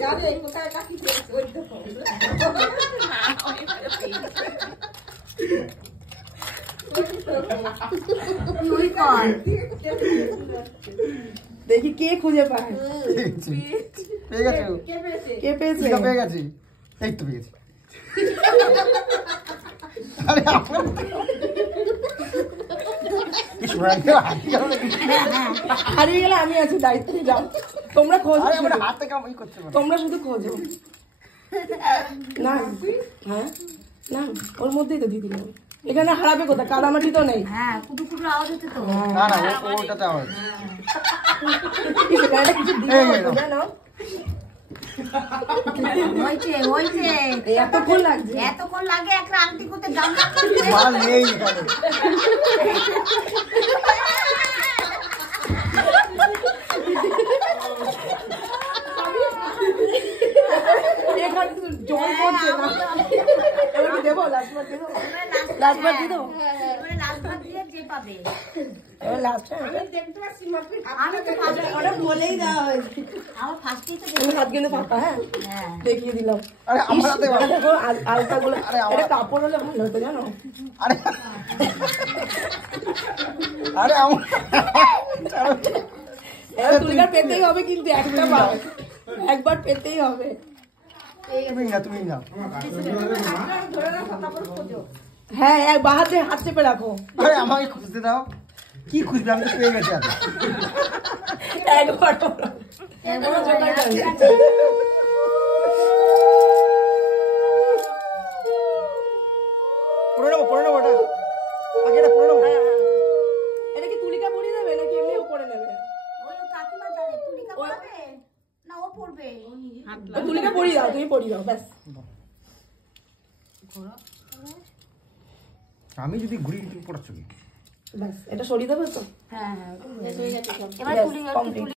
জানে কোথায় কাকি দিয়েছে ওই তো দেখি কে খুঁজে পায়। পেয়ে গেছে, কে পেয়েছে? পেয়ে গেছি, এই তো পেয়েছি। আরে হারিয়ে গেলে আমি আছি, দায়িত্ব নিলাম। তোমরা খোঁজো, হাতে কামাই করতে পারো, তোমরা শুধু খোঁজো। না হ্যাঁ না, ওর মধ্যেই তো দিয়ে দিলাম। এখানে হারাবে কোথায়? কাদামাটি তো নেই। হ্যাঁ, কুটু কুটু আওয়াজ হচ্ছে তো। না না, ওটাতে আওয়াজ। কিছু দিয়ে জানো হইছে এতক্ষণ লাগছে? এতক্ষণ লাগে একটা আংটি করতে দাম মাল নেই এখানে। এখানে জল পড়ছে না। এবার কি দেবো? লাস্টবার দেবো? লাস্টবার দিয়ে দেবো? এবারে লাস্টবার দিয়ে যে পাবে। এবার লাস্ট আমি দেখতে পাচ্ছি আমি তো ওটা বলেই দেওয়া হয়েছে। আমার ফার্স্টেই তো তুমি হাত কিন্তু ফাঁকা। হ্যাঁ দেখিয়ে দিলাম। আরে আমার হাতে দেখো আলতাগুলো, এটা কাপড় হলে ভালো হতো জানো। আরে আরে আমার তুলিকা পেতেই হবে কিন্তু একবার পেতেই হবে। তুমি না হ্যাঁ বাহাতে হাত চেপে রাখো। আরে আমাকে খুঁজতে দাও। কি খুঁজবে? আমি তো পেয়ে গেছি। একবার পড়ে নেবো ওটা, আগে এটা পড়ে নেবো। এটা কি তুলিকা পরিয়ে দেবে নাকি এমনি পরে নেবে? ওই কাকিমা জানে তুলিকা পড়াবে না ও পড়বে। তুলিকা পরিয়ে দাও, তুমি পরিয়ে দাও ব্যাস। আমি যদি ঘুরি পড়াচ্ছ কি? ব্যাস এটা সরিয়ে দেবে তো? হ্যাঁ হয়ে গেছে। এবার তুলিকা